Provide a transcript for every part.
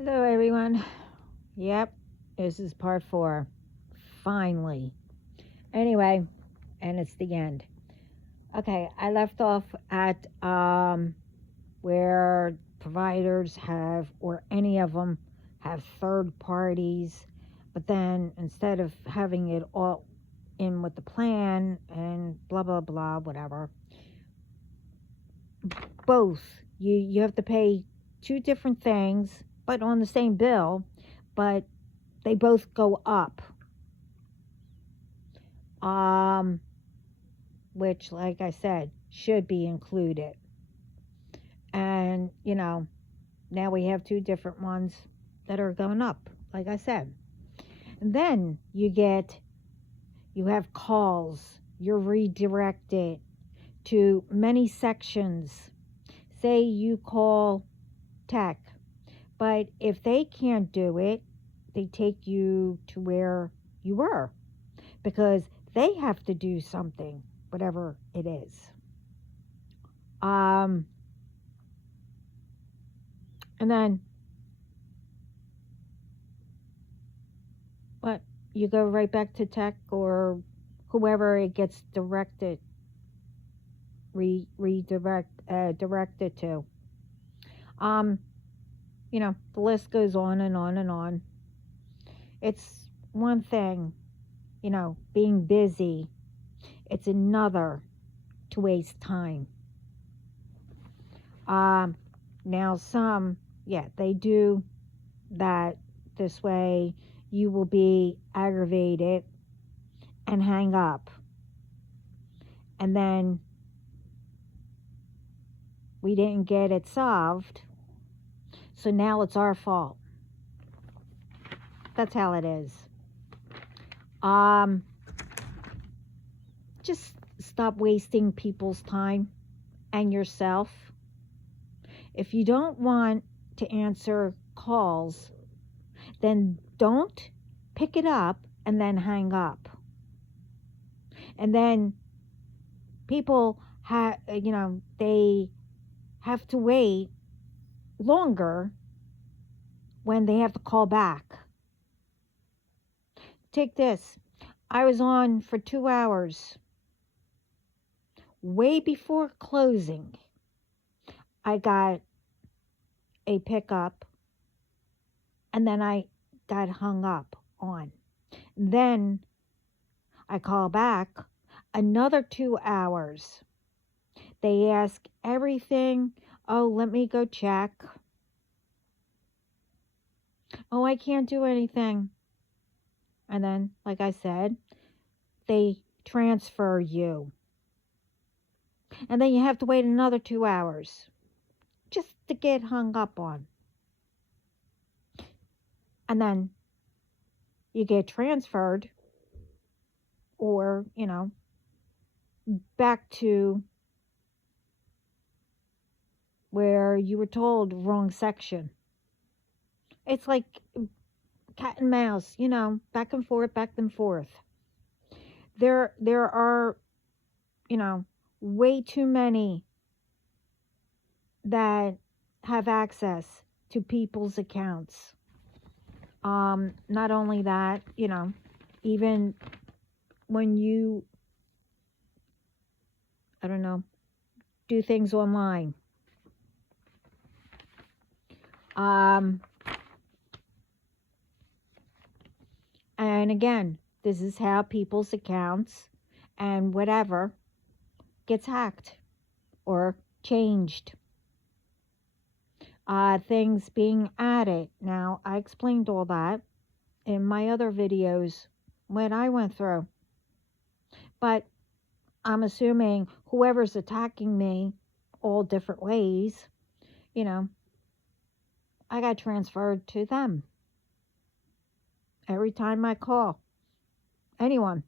Hello, everyone. Yep, this is part four. Finally. Anyway, and it's the end. Okay, I left off at where providers have, or any of them, have third parties, but then instead of having it all in with the plan and blah blah blah, whatever, both you have to pay two different things, but on the same bill, but they both go up. um, which, like I said, should be included. And, now we have two different ones that are going up, like I said. And then you have calls, you're redirected to many sections. Say you call tech, but if they can't do it, they take you to where you were because they have to do something, whatever it is. Um, and then what? You go right back to tech or whoever it gets directed to. Um, the list goes on and on and on. It's one thing, being busy. It's another to waste time. Um, Now some, yeah, they do that this way. You will be aggravated and hang up. And then we didn't get it solved. So now it's our fault. That's how it is. Um, just stop wasting people's time and yourself. If you don't want to answer calls, then don't pick it up and then hang up. And then people they have to wait longer when they have to call back. Take this. I was on for 2 hours. Way before closing, I got a pickup and then I got hung up on. Then I call back another 2 hours. They ask everything. Oh, let me go check. Oh, I can't do anything. And then, like I said, they transfer you. And then you have to wait another 2 hours just to get hung up on. And then you get transferred or, back to where you were told wrong section. It's like cat and mouse, back and forth, back and forth. There are, you know, way too many that have access to people's accounts. Not only that, even when you, I don't know, do things online. Um, and again, this is how people's accounts and whatever gets hacked or changed. Things being added. Now, I explained all that in my other videos when I went through. But I'm assuming whoever's attacking me all different ways, I got transferred to them every time I call anyone.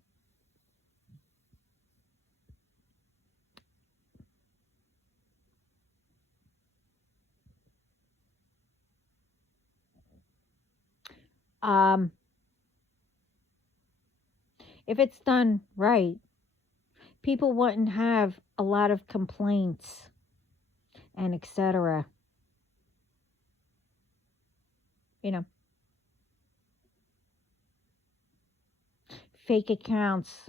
Um, if it's done right, people wouldn't have a lot of complaints and etc. You know, fake accounts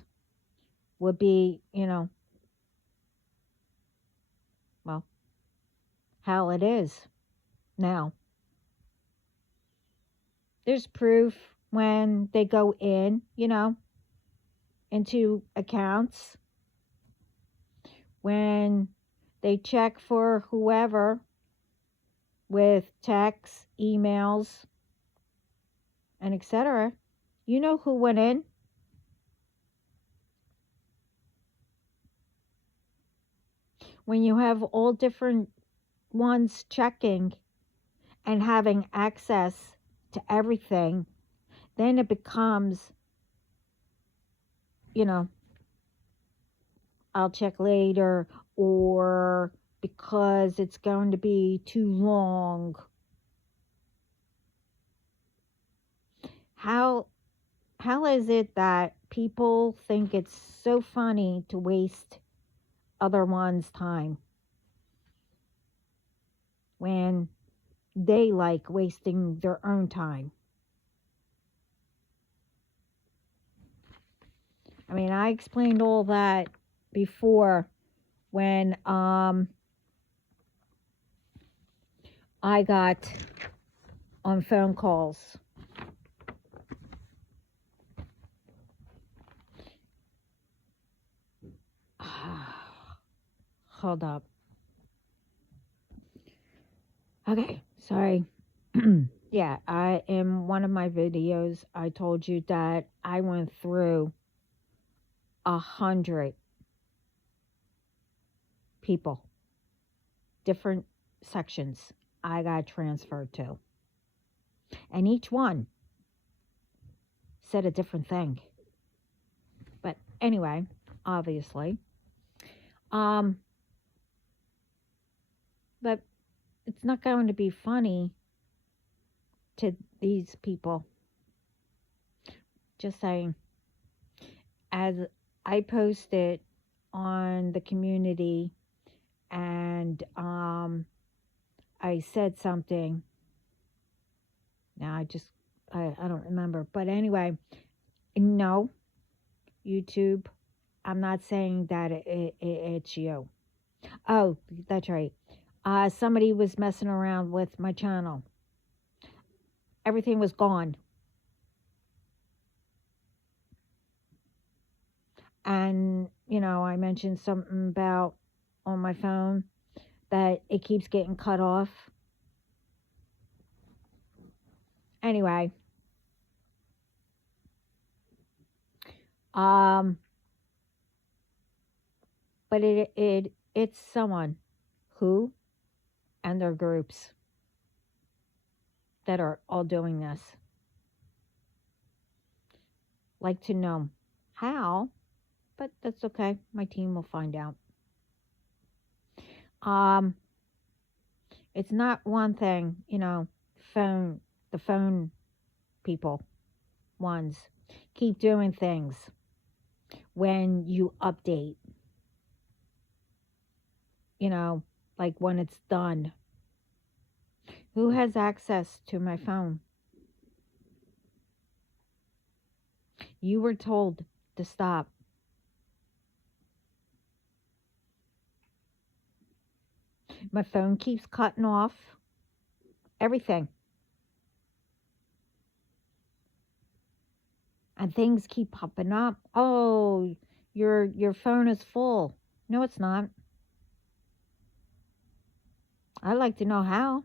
would be, well, how it is now. There's proof when they go in, into accounts, when they check for whoever with texts, emails, and etc. You know who went in. When you have all different ones checking and having access to everything, then it becomes, you know, I'll check later, or because it's going to be too long. How how is it that people think it's so funny to waste other one's time when they like wasting their own time? I mean, I explained all that before when I got on phone calls. Hold up. Okay, sorry. Yeah, in one of my videos, I told you that I went through 100 people, different sections I got transferred to, and each one said a different thing. But anyway, obviously, um, but it's not going to be funny to these people. Just saying. As I posted on the community, and I said something. Now I don't remember. But anyway, no, YouTube, I'm not saying that it's you. Oh, that's right. Somebody was messing around with my channel. Everything was gone. And, I mentioned something about on my phone that it keeps getting cut off. Anyway, um, but it's someone who and their groups that are all doing this. Like to know how, but that's okay. My team will find out. Um, it's not one thing, the phone people ones keep doing things when you update, like when it's done. Who has access to my phone? You were told to stop. My phone keeps cutting off everything. And things keep popping up. Oh, your phone is full. No, it's not. I'd like to know how.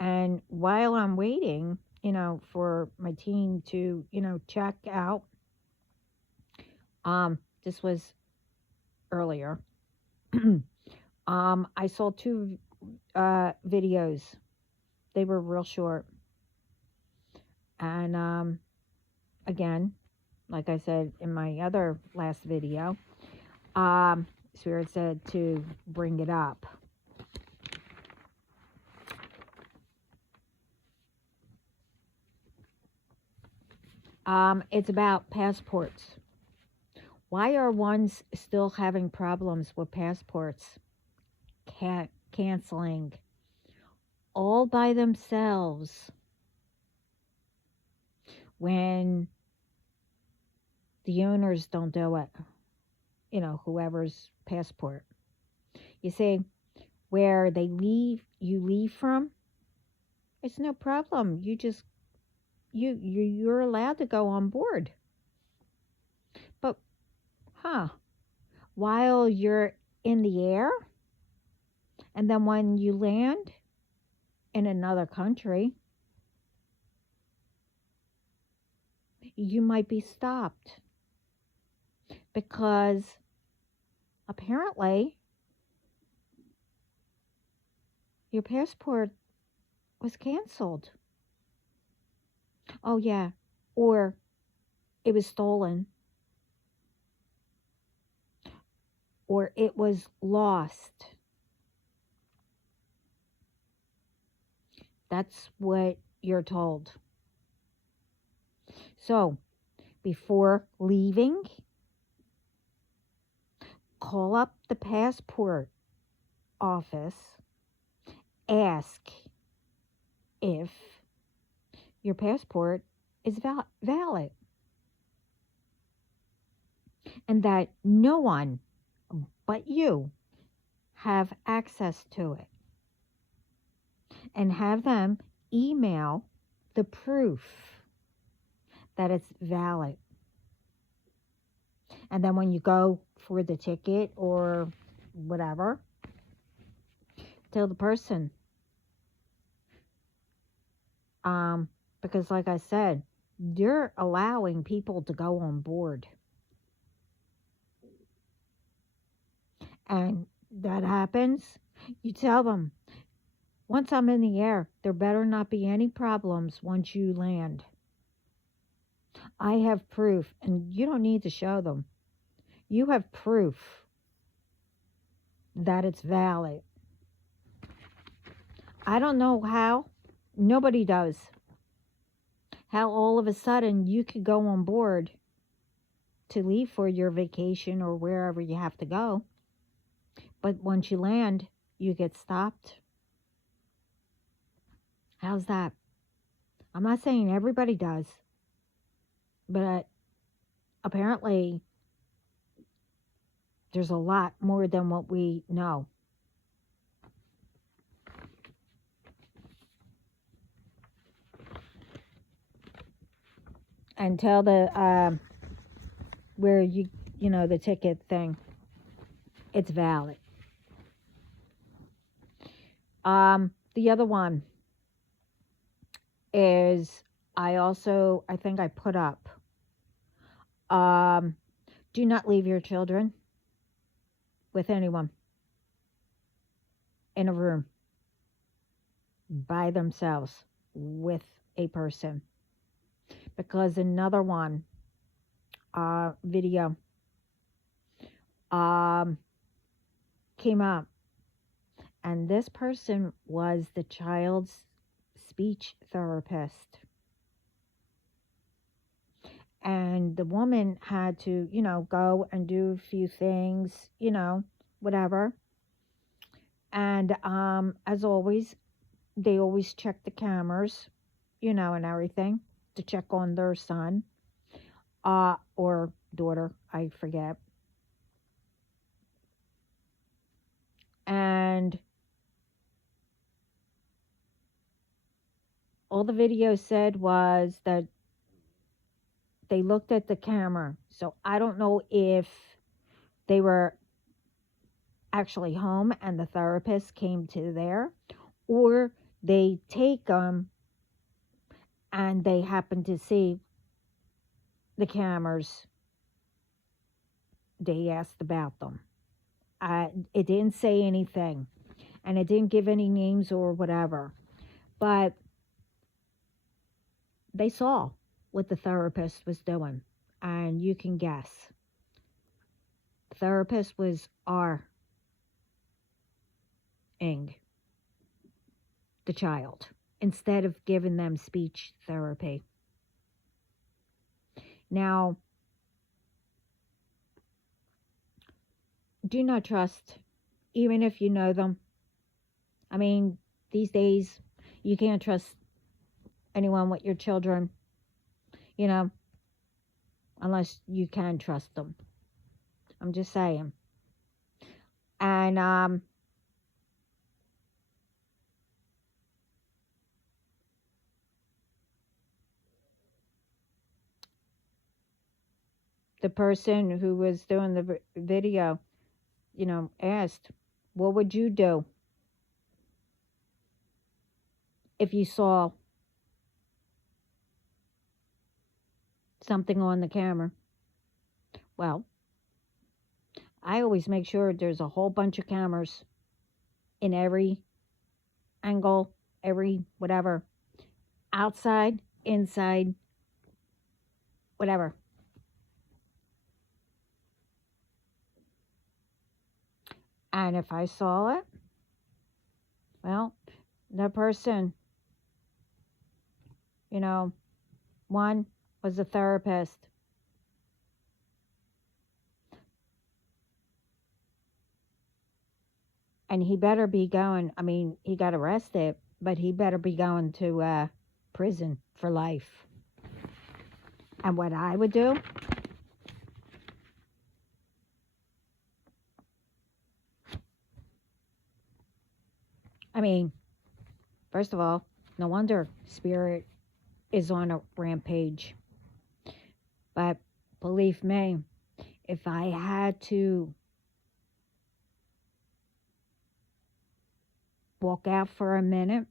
And while I'm waiting, for my team to, check out, this was earlier. I saw two videos. They were real short. And again, like I said in my other last video, Spirit said to bring it up. It's about passports. Why are ones still having problems with passports? canceling all by themselves when the owners don't do it, whoever's passport. You see, where you leave from, it's no problem. You just you're allowed to go on board. But while you're in the air, and then when you land in another country, you might be stopped because apparently your passport was canceled. Oh, yeah. Or it was stolen. Or it was lost. That's what you're told. So, before leaving, call up the passport office, ask if your passport is valid and that no one but you have access to it, and have them email the proof that it's valid. And then when you go for the ticket or whatever, tell the person, because like I said, you're allowing people to go on board. And that happens, you tell them, once I'm in the air, there better not be any problems once you land. I have proof, and you don't need to show them. You have proof that it's valid. I don't know how, nobody does, how all of a sudden you could go on board to leave for your vacation or wherever you have to go. But once you land, you get stopped. How's that? I'm not saying everybody does, but apparently there's a lot more than what we know. And tell the where the ticket thing, it's valid. The other one is I think I put up, do not leave your children with anyone in a room by themselves with a person. Because another one, video, came up, and this person was the child's speech therapist. And the woman had to, go and do a few things, whatever. And as always, they always check the cameras, and everything to check on their son or daughter, I forget. And all the video said was that they looked at the camera. So I don't know if they were actually home and the therapist came to there, or they take them and they happen to see the cameras. They asked about them. It didn't say anything, and it didn't give any names or whatever, but they saw what the therapist was doing, and you can guess. The therapist was R-ing the child instead of giving them speech therapy. Now, do not trust even if you know them. I mean, these days, you can't trust anyone with your children, you know, unless you can trust them. I'm just saying. And the person who was doing the video, asked, what would you do if you saw something on the camera? Well, I always make sure there's a whole bunch of cameras in every angle, every whatever, outside, inside, whatever. And if I saw it, well, the person, you know, one was a therapist. And he better be going, I mean, he got arrested, but he better be going to prison for life. And what I would do, I mean, first of all, no wonder Spirit is on a rampage. But believe me, if I had to walk out for a minute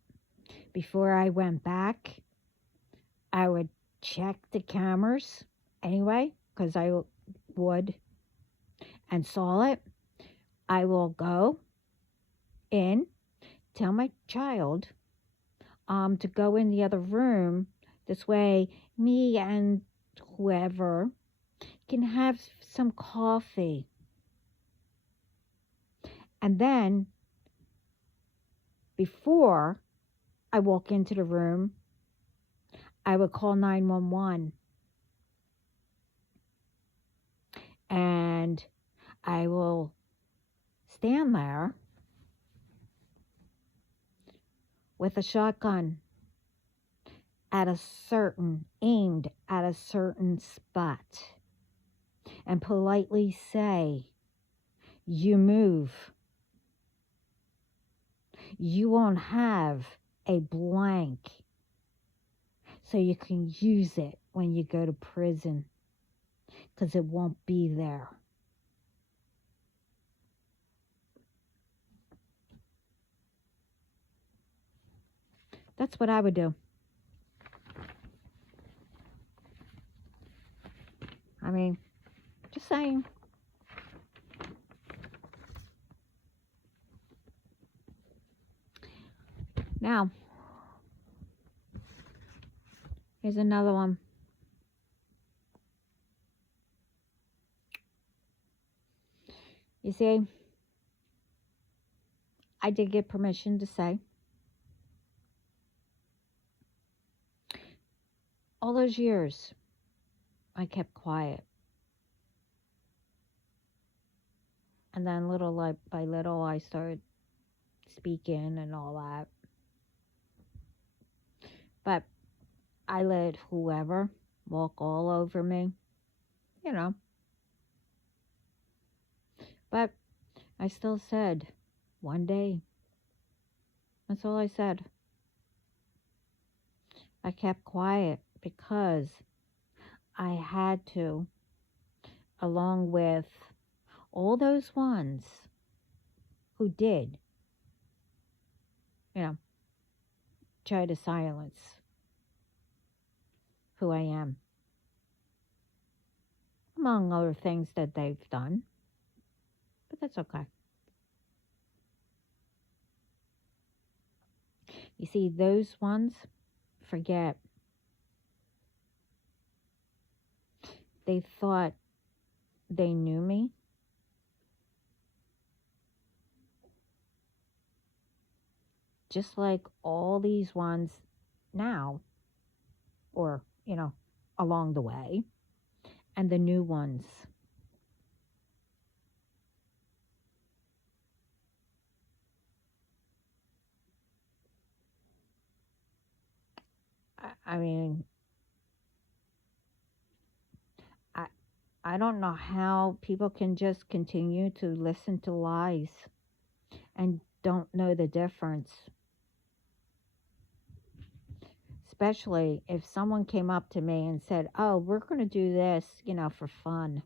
before I went back, I would check the cameras anyway, because I would, and saw it. I will go in, tell my child to go in the other room. This way, me and whoever can have some coffee. And then, before I walk into the room, I would call 911. And I will stand there with a shotgun aimed at a certain spot, and politely say, you move. You won't have a blank so you can use it when you go to prison, because it won't be there. That's what I would do. I mean, just saying. Now, here's another one. You see, I did get permission to say all those years I kept quiet. And then little by little I started speaking and all that. But I let whoever walk all over me, you know. But I still said, one day. That's all I said. I kept quiet because I had to, along with all those ones who did, try to silence who I am, among other things that they've done. But that's okay. You see, those ones forget. They thought they knew me. Just like all these ones now, or, along the way, and the new ones. I mean, I I don't know how people can just continue to listen to lies and don't know the difference. Especially if someone came up to me and said, "Oh, we're going to do this, for fun."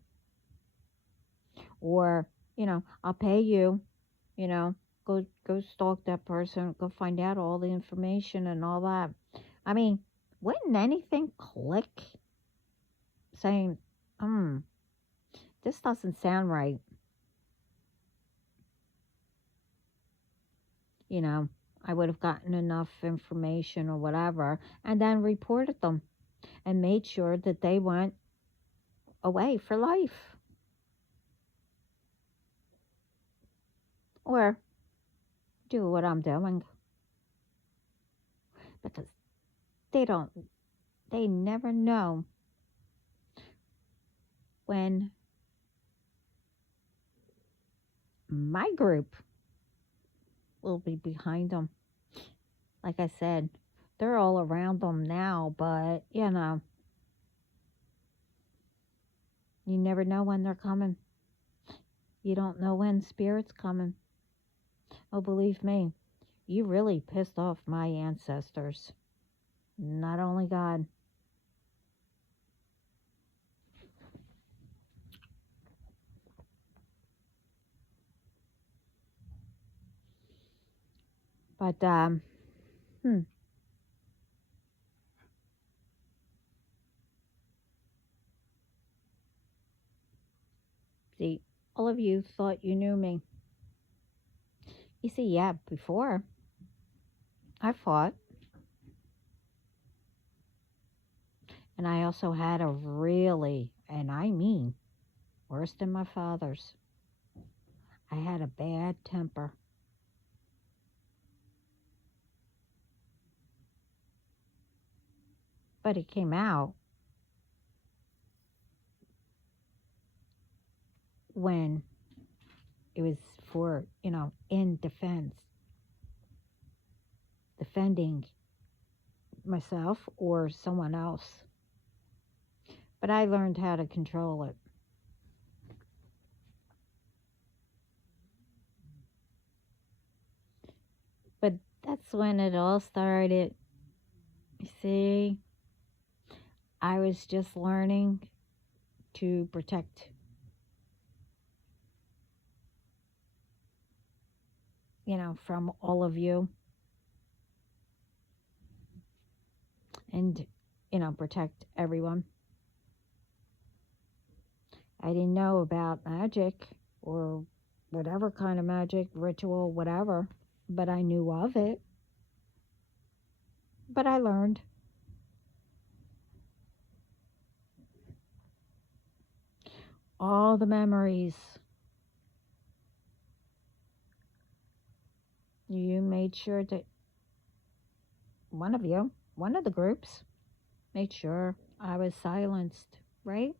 Or, "I'll pay you, you know, go stalk that person, go find out all the information and all that." I mean, wouldn't anything click saying, "Hmm, this doesn't sound right." You know, I would have gotten enough information or whatever and then reported them and made sure that they went away for life. Or do what I'm doing, because they don't, they never know when my group will be behind them. Like I said, they're all around them now, but you never know when they're coming. You don't know when spirit's coming. Oh, believe me, you really pissed off my ancestors. Not only God. But hmm, see, all of you thought you knew me. You see, yeah, before I fought, and I also had a really, and I mean, worse than my father's. I had a bad temper, but it came out when it was for, in defense, defending myself or someone else. But I learned how to control it. But that's when it all started. You see, I was just learning to protect, from all of you and, protect everyone. I didn't know about magic or whatever kind of magic, ritual, whatever, but I knew of it. But I learned. All the memories. You made sure that one of you, one of the groups, made sure I was silenced, right?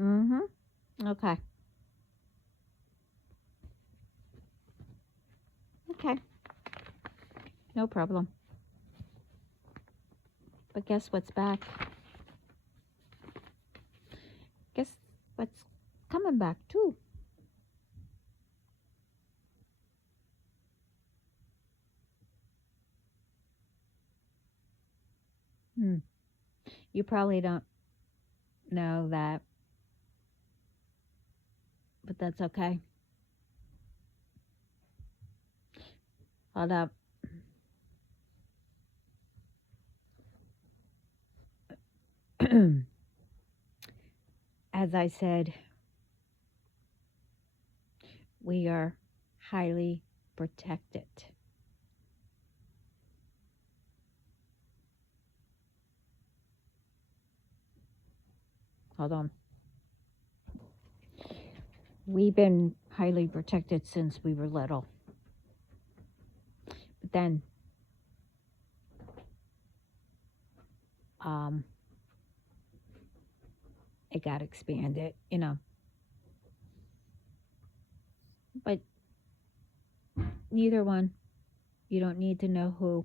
Mm hmm. Okay. Okay. No problem. But guess what's back? Guess what's coming back too? Hmm. You probably don't know that, but that's okay. Hold up. As I said, we are highly protected. Hold on. We've been highly protected since we were little. But then um, it got expanded. But neither one. You don't need to know who.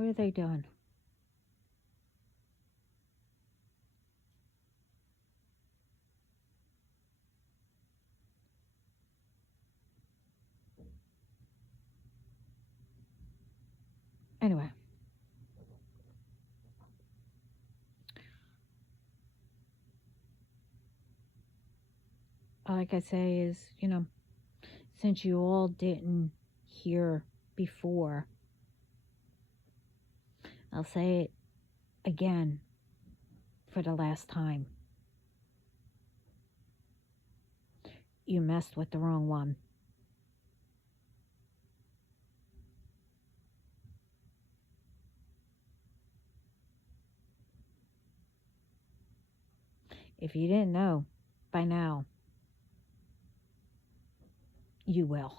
What are they doing? Anyway. Like I say is, since you all didn't hear before, I'll say it again for the last time. You messed with the wrong one. If you didn't know by now, you will.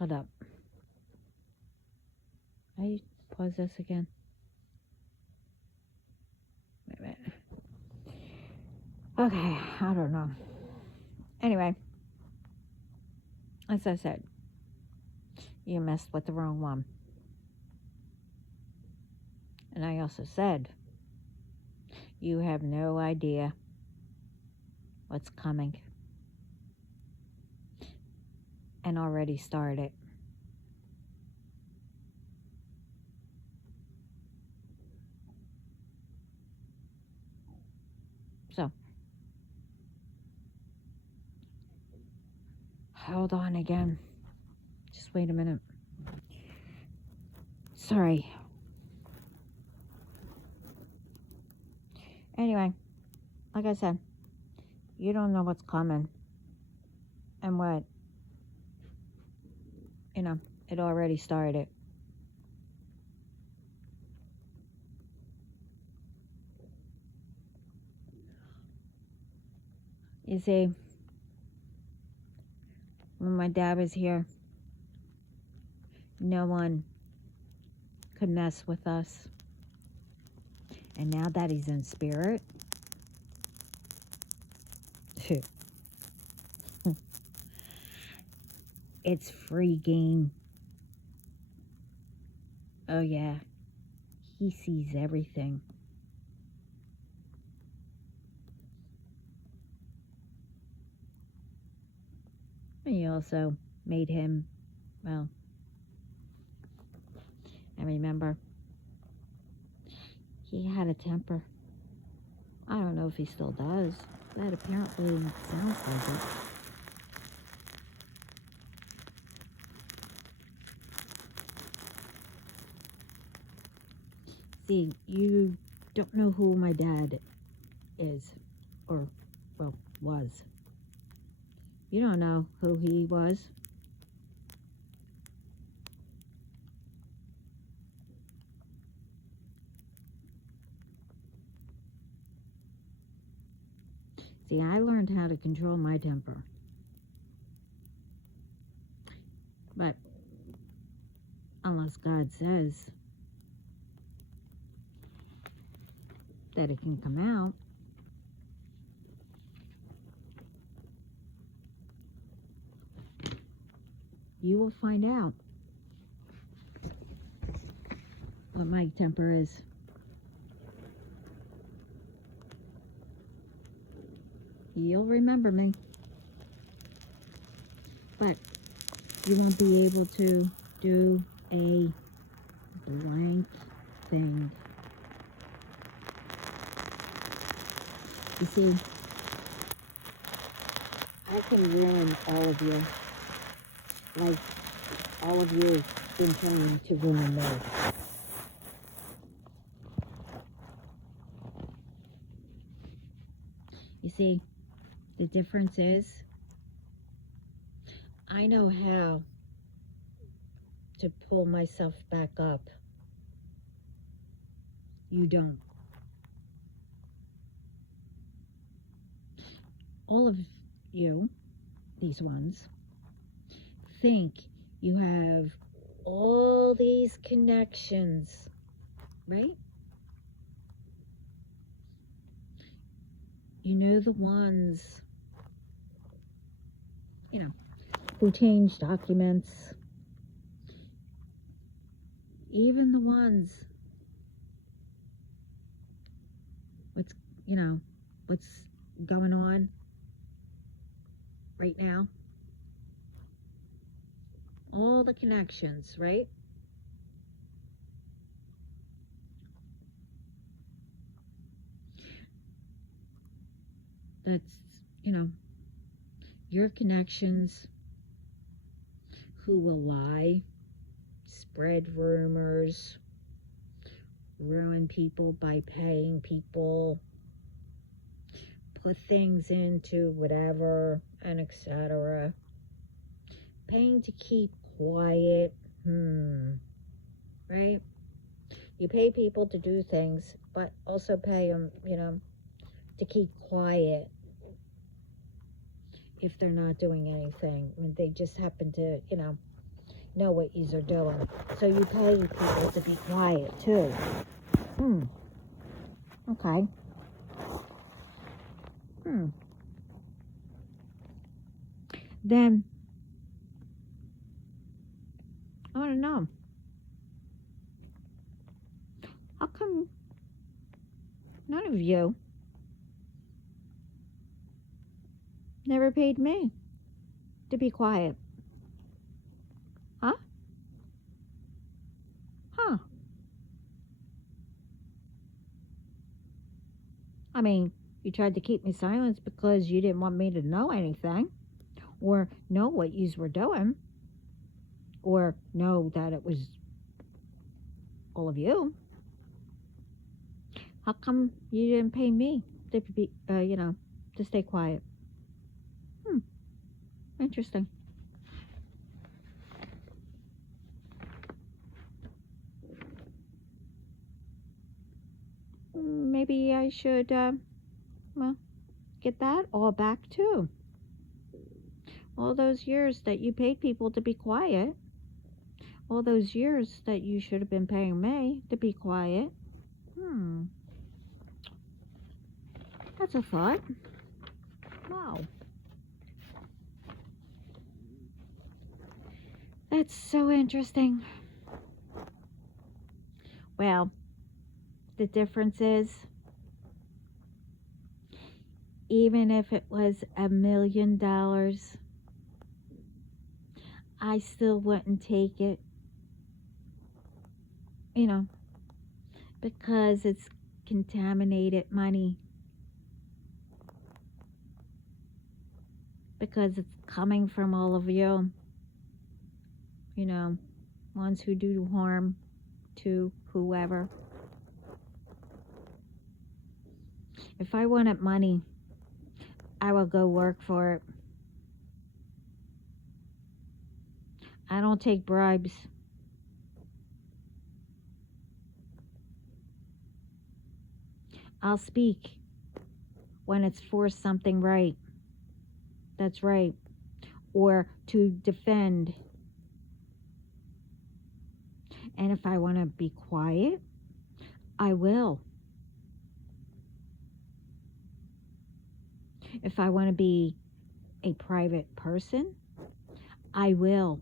Hold up. I pause this again. Wait a minute. Okay, I don't know. Anyway, as I said, you messed with the wrong one. And I also said, you have no idea what's coming and already started. So, hold on again. Just wait a minute. Sorry. Anyway, like I said, you don't know what's coming and what, it already started. You see, when my dad was here, no one could mess with us. And now that he's in spirit, it's free game. Oh yeah, he sees everything. And he also made him, well, I remember he had a temper. I don't know if he still does. That apparently sounds like it. See, you don't know who my dad is, or, well, was. You don't know who he was. See, I learned how to control my temper. But unless God says that it can come out, you will find out what my temper is. You'll remember me. But you won't be able to do a blank thing. You see, I can ruin all of you, like all of you have been trying to ruin me. You see, the difference is, I know how to pull myself back up. You don't. All of you, these ones, think you have all these connections, right? You know, the ones, who change documents, even the ones, what's, you know, what's going on right now, all the connections, right? That's, you know, your connections who will lie, spread rumors, ruin people by paying people, put things into whatever, and etc. Paying to keep quiet, right? You pay people to do things, but also pay them, to keep quiet if they're not doing anything. I mean, they just happen to, know what you're doing. So you pay people to be quiet too. Okay. Then I want to know, how come none of you never paid me to be quiet? Huh? Huh? I mean, you tried to keep me silent because you didn't want me to know anything, or know what yous were doing, or know that it was all of you. How come you didn't pay me to be, to stay quiet? Interesting. Maybe I should, get that all back too. All those years that you paid people to be quiet, all those years that you should have been paying me to be quiet. That's a thought. Wow. That's so interesting. Well, the difference is, even if it was $1 million, I still wouldn't take it, because it's contaminated money. Because it's coming from all of you, ones who do harm to whoever. If I wanted money, I will go work for it. I don't take bribes. I'll speak when it's for something right. That's right. Or to defend. And if I want to be quiet, I will. If I want to be a private person, I will.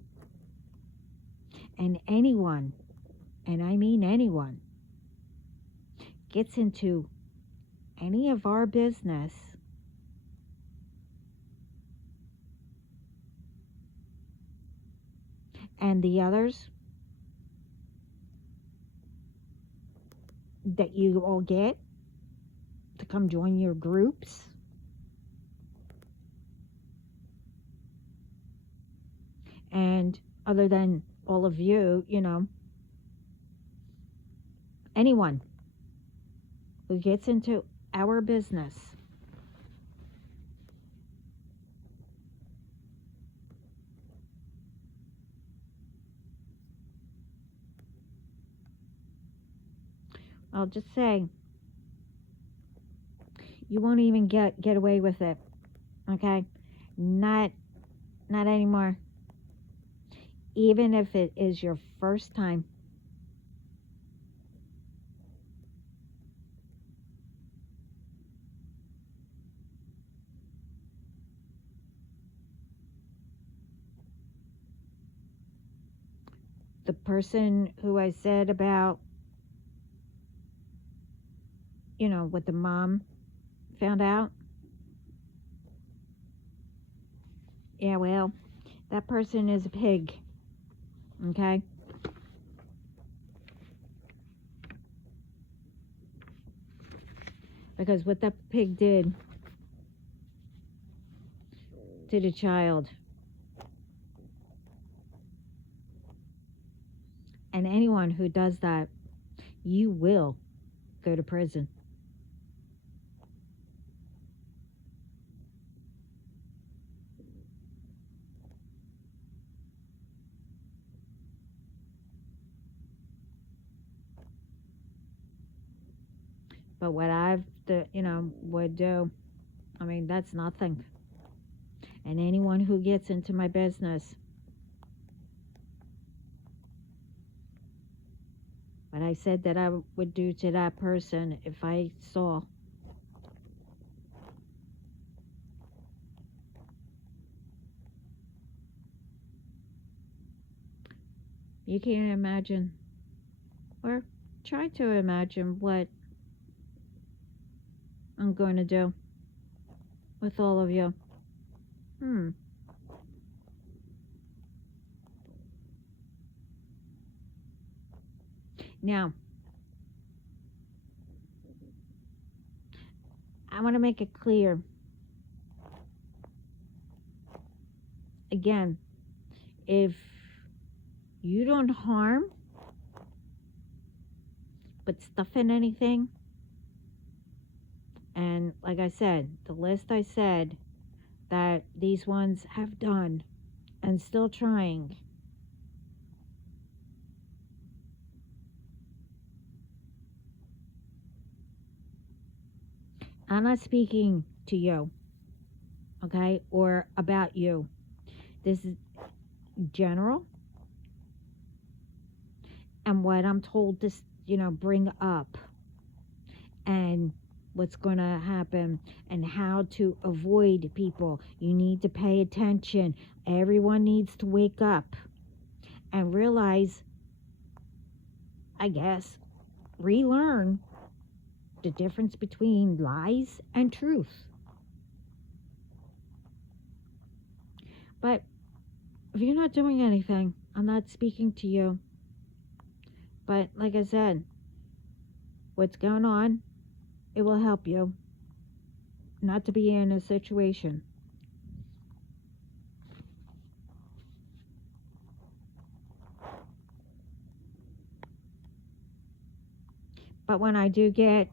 And anyone, and I mean anyone, gets into any of our business, and the others that you all get to come join your groups, and other than all of you, anyone who gets into our business, I'll just say, you won't even get away with it. Okay? Not anymore. Even if it is your first time. the person who I said about, what the mom found out. Yeah, well, that person is a pig, okay? Because what that pig did to the child, and anyone who does that, you will go to prison. But what would do, I mean, that's nothing. And anyone who gets into my business, what I said that I would do to that person if I saw. You can't imagine, or try to imagine what I'm going to do with all of you. Now, I want to make it clear. Again, if you don't harm but stuff in anything, and like I said, the list I said that these ones have done and still trying, I'm not speaking to you, okay, or about you. This is general, and what I'm told to, bring up, and what's going to happen, and how to avoid people. You need to pay attention. Everyone needs to wake up and realize, I guess, relearn the difference between lies and truth. But if you're not doing anything, I'm not speaking to you. But like I said, what's going on, it will help you not to be in a situation. But when I do get,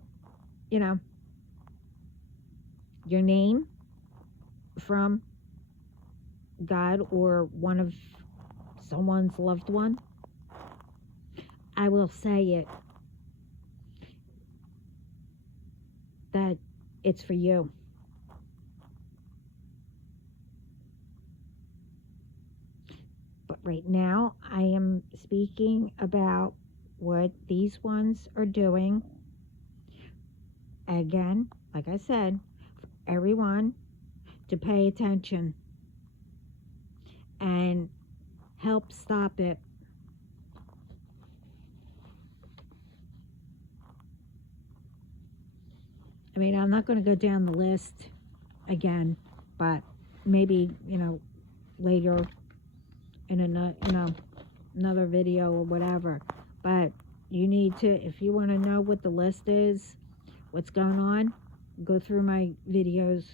your name from God or one of someone's loved one, I will say it, that it's for you. But right now, I am speaking about what these ones are doing. Again, like I said, for everyone to pay attention and help stop it. I mean, I'm not going to go down the list again, but maybe, later in another video or whatever. But you need to, if you want to know what the list is, what's going on, go through my videos.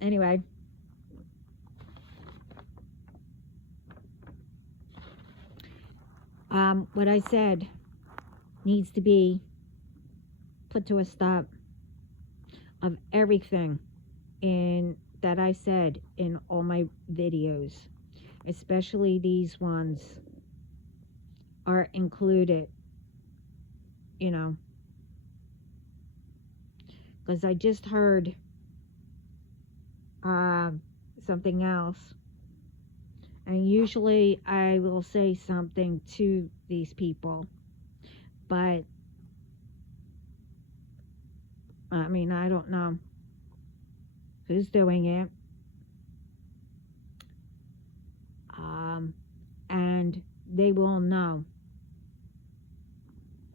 Anyway, what I said needs to be put to a stop, of everything in that I said in all my videos, especially these ones are included, because I just heard something else, and usually I will say something to these people, but I mean, I don't know who's doing it. Um, and they will know.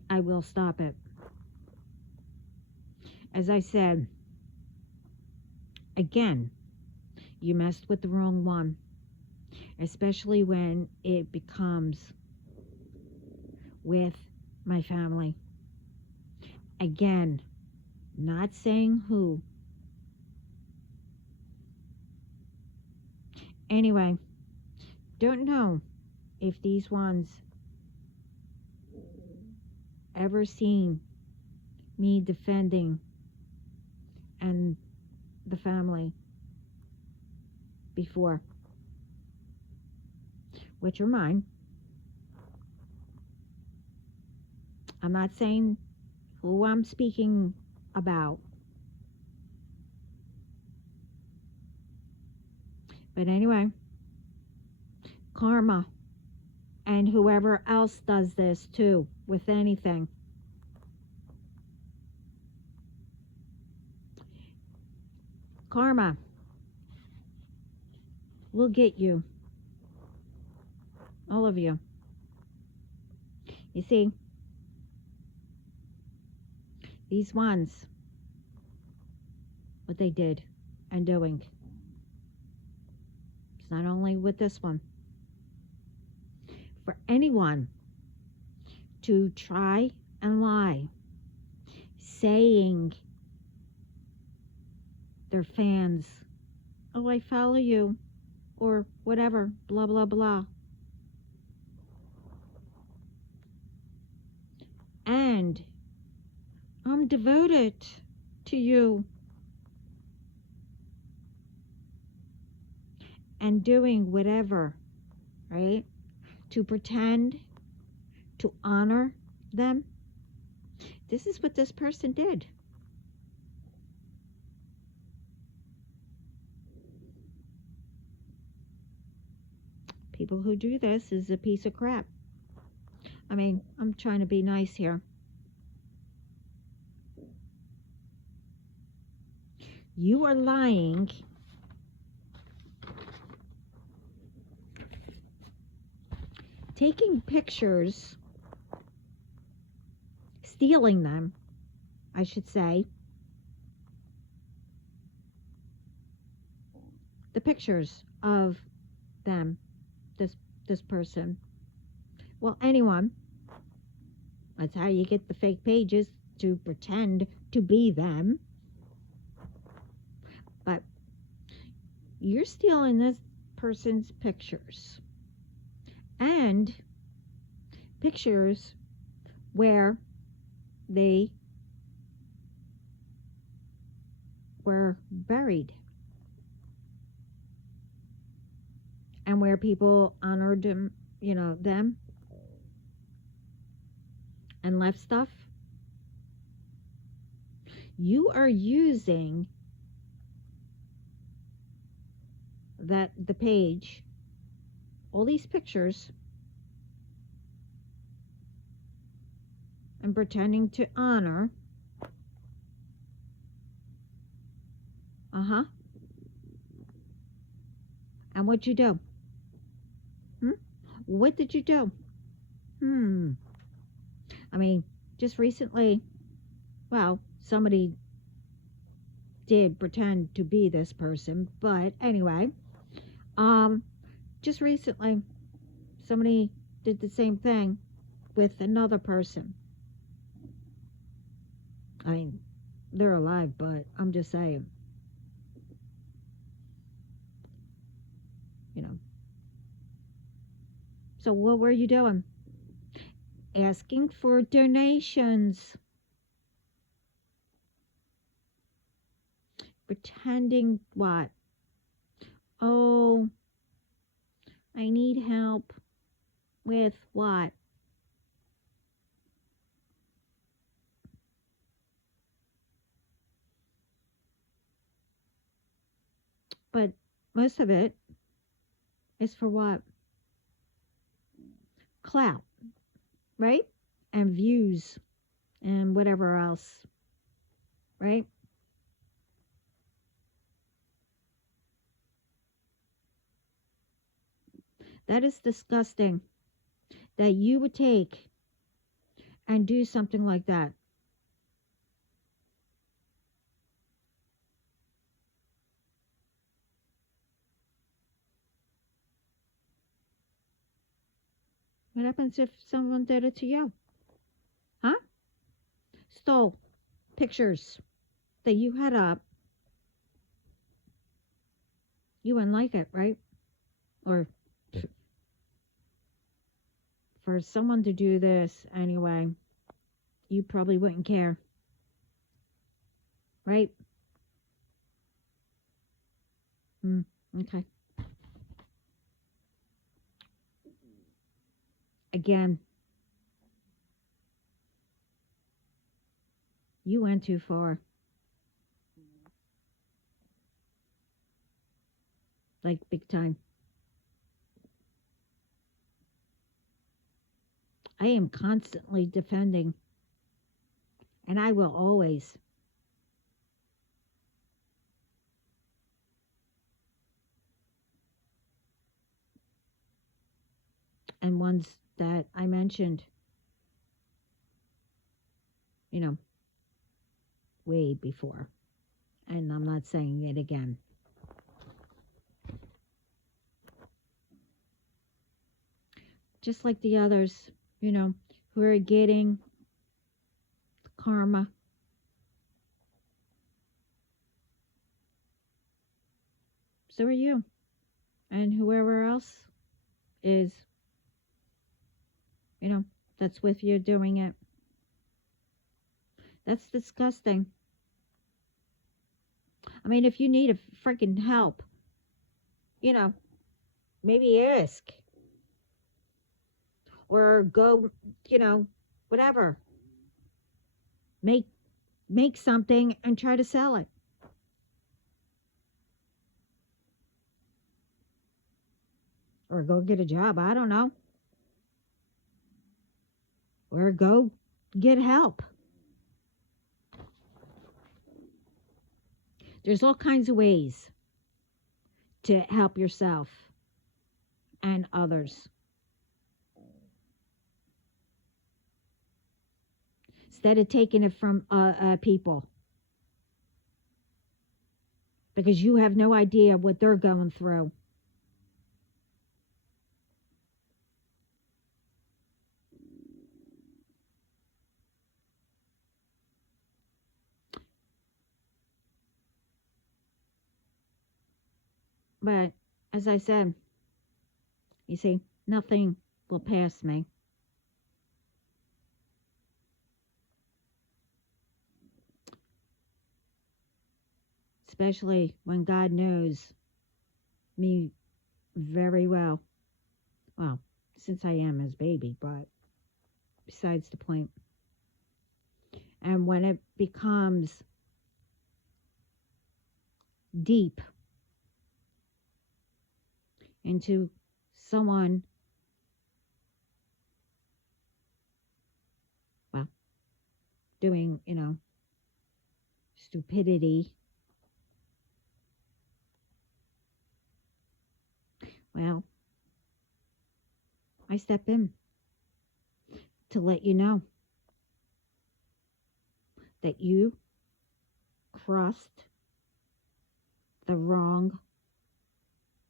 I will stop it. As I said, again, you messed with the wrong one, especially when it becomes with my family. Again, not saying who. Anyway, don't know if these ones ever seen me defending and the family before, which are mine. I'm not saying who I'm speaking about. But anyway, karma, and whoever else does this too with anything. Karma will get you. All of you. You see, these ones, what they did and doing. It's not only with this one. For anyone to try and lie, saying they're fans, oh, I follow you, or whatever, blah, blah, blah. And I'm devoted to you. And doing whatever, right? To pretend to honor them. This is what this person did. People who do this is a piece of crap. I mean, I'm trying to be nice here. You are lying. Taking pictures, stealing them, I should say. The pictures of them, this person. Well, anyone. That's how you get the fake pages, to pretend to be them. But you're stealing this person's pictures. And pictures where they were buried. And where people honored them, them, and left stuff. You are using the page, all these pictures, and pretending to honor. And what'd you do? What did you do? I mean, just recently, well, somebody did pretend to be this person, but anyway, just recently, somebody did the same thing with another person. I mean, they're alive, but I'm just saying, So what were you doing? Asking for donations. Pretending what? Oh, I need help with what? But most of it is for what? Clout, right? And views and whatever else, right? That is disgusting that you would take and do something like that. What happens if someone did it to you? Huh? Stole pictures that you had up. You wouldn't like it, right? Or for someone to do this anyway, you probably wouldn't care, right? Hmm. Okay. Again, you went too far. Like big time. I am constantly defending, and I will always. And ones that I mentioned, you know, way before. And I'm not saying it again. Just like the others, who are getting karma. So are you. And whoever else is, that's with you doing it. That's disgusting. I mean, if you need a freaking help, maybe ask. Or go, whatever. Make something and try to sell it. Or go get a job, I don't know. Or go get help. There's all kinds of ways to help yourself and others. Instead of taking it from people. Because you have no idea what they're going through. But as I said, you see, nothing will pass me. Especially when God knows me very well. Well, since I am his baby, but besides the point. And when it becomes deep into someone, well, doing, stupidity, well, I step in to let you know that you crossed the wrong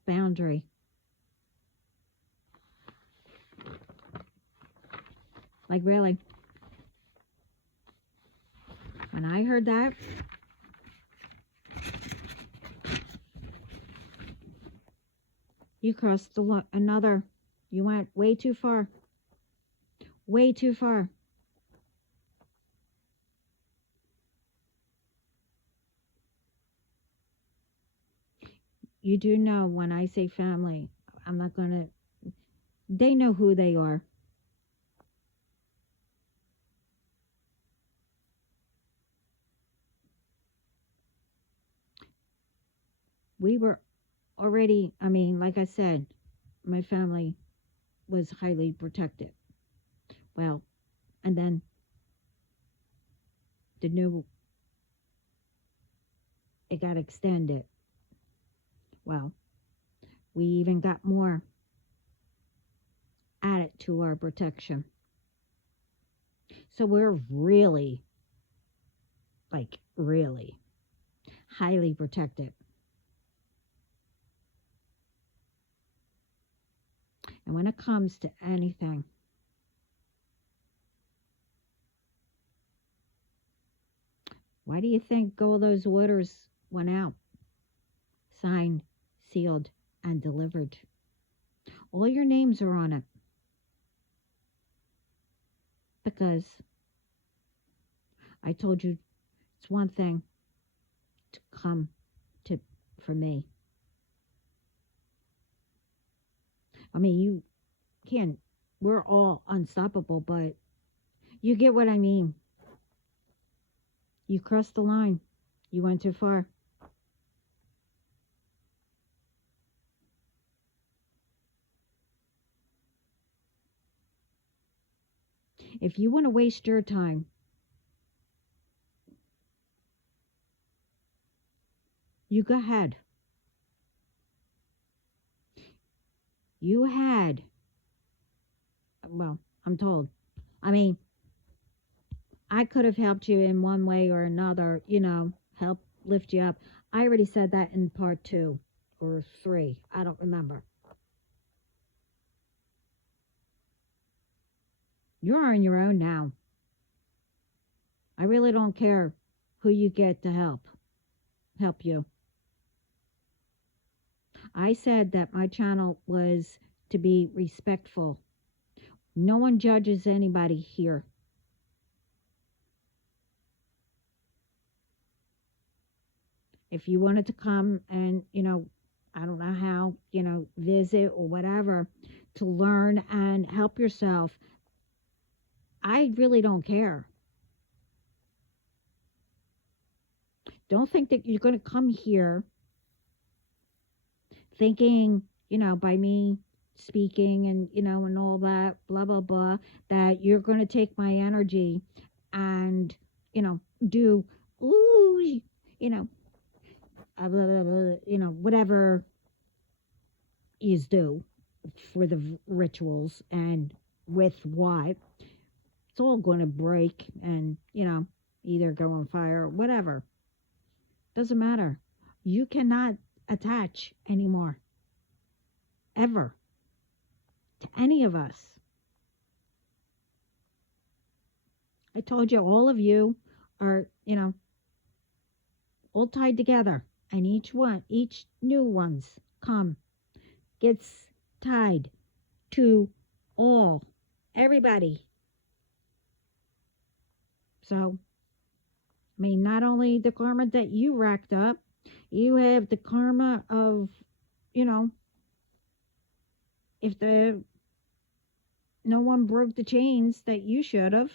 boundary. Like, really. When I heard that, you crossed another. You went way too far. Way too far. You do know when I say family, I'm not going to, they know who they are. We were already, I mean, like I said, my family was highly protected. Well, and then the new, it got extended. Well, we even got more. to our protection. So we're really, like, really highly protected. And when it comes to anything, why do you think all those orders went out? Signed, sealed, and delivered. All your names are on it. Because I told you it's one thing to come to for me. I mean, you can't, we're all unstoppable, but you get what I mean. You crossed the line. You went too far. If you want to waste your time, you go ahead. You had, well, I'm told. I mean, I could have helped you in one way or another, help lift you up. I already said that in part 2 or 3. I don't remember. You're on your own now. I really don't care who you get to help you. I said that my channel was to be respectful. No one judges anybody here. If you wanted to come and, I don't know how, visit or whatever to learn and help yourself, I really don't care. Don't think that you're going to come here thinking, by me speaking and, and all that, blah, blah, blah, that you're going to take my energy and, do, ooh, blah, blah, blah, whatever is do for the rituals and with what. It's all going to break and, either go on fire or whatever. Doesn't matter. You cannot attach anymore. Ever. To any of us. I told you all of you are, all tied together. And each new ones gets tied to everybody. So, I mean, not only the karma that you racked up, you have the karma of, if no one broke the chains that you should have.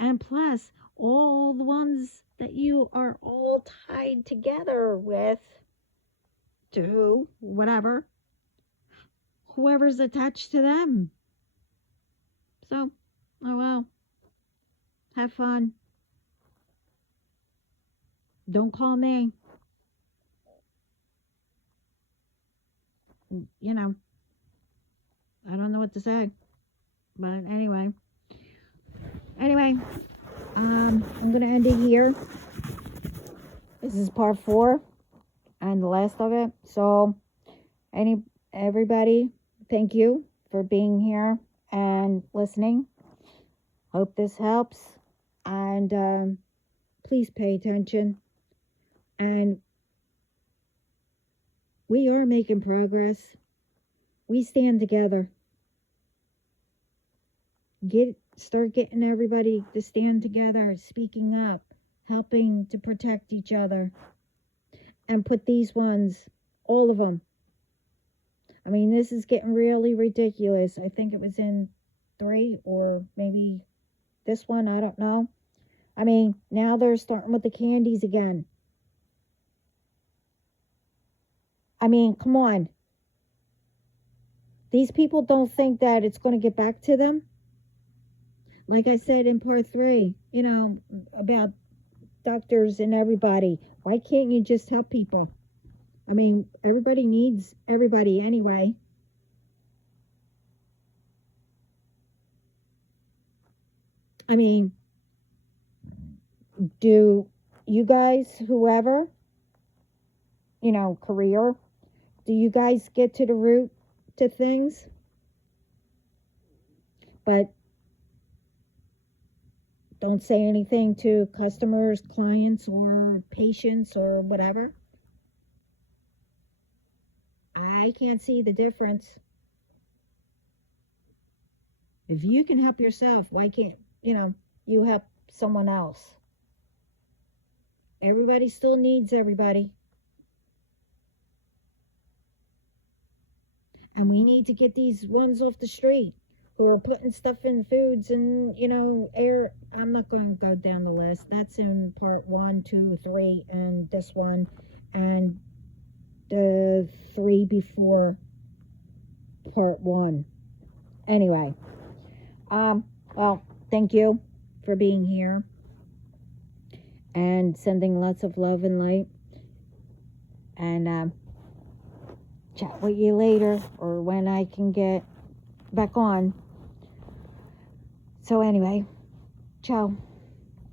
And plus, all the ones that you are all tied together with, to whatever, whoever's attached to them. So, oh well. Have fun. Don't call me. I don't know what to say. But anyway. I'm going to end it here. This is part 4 and the last of it. So, everybody, thank you for being here and listening. Hope this helps. And please pay attention. And we are making progress. We stand together. Start getting everybody to stand together, speaking up, helping to protect each other, and put these ones, all of them. I mean, this is getting really ridiculous. I think it was in 3 or maybe this one, I don't know. I mean, now they're starting with the candies again. I mean, come on. These people don't think that it's going to get back to them. Like I said in part 3, about doctors and everybody. Why can't you just help people? I mean, everybody needs everybody anyway. I mean, do you guys, whoever, career, do you guys get to the root to things? But don't say anything to customers, clients, or patients, or whatever. I can't see the difference. If you can help yourself, why can't, you help someone else? Everybody still needs everybody. And we need to get these ones off the street who are putting stuff in foods and, air. I'm not going to go down the list. That's in part 1, 2, 3, and this one, and the 3 before part 1. Anyway, well, thank you for being here and sending lots of love and light. And chat with you later or when I can get back on. So anyway, ciao.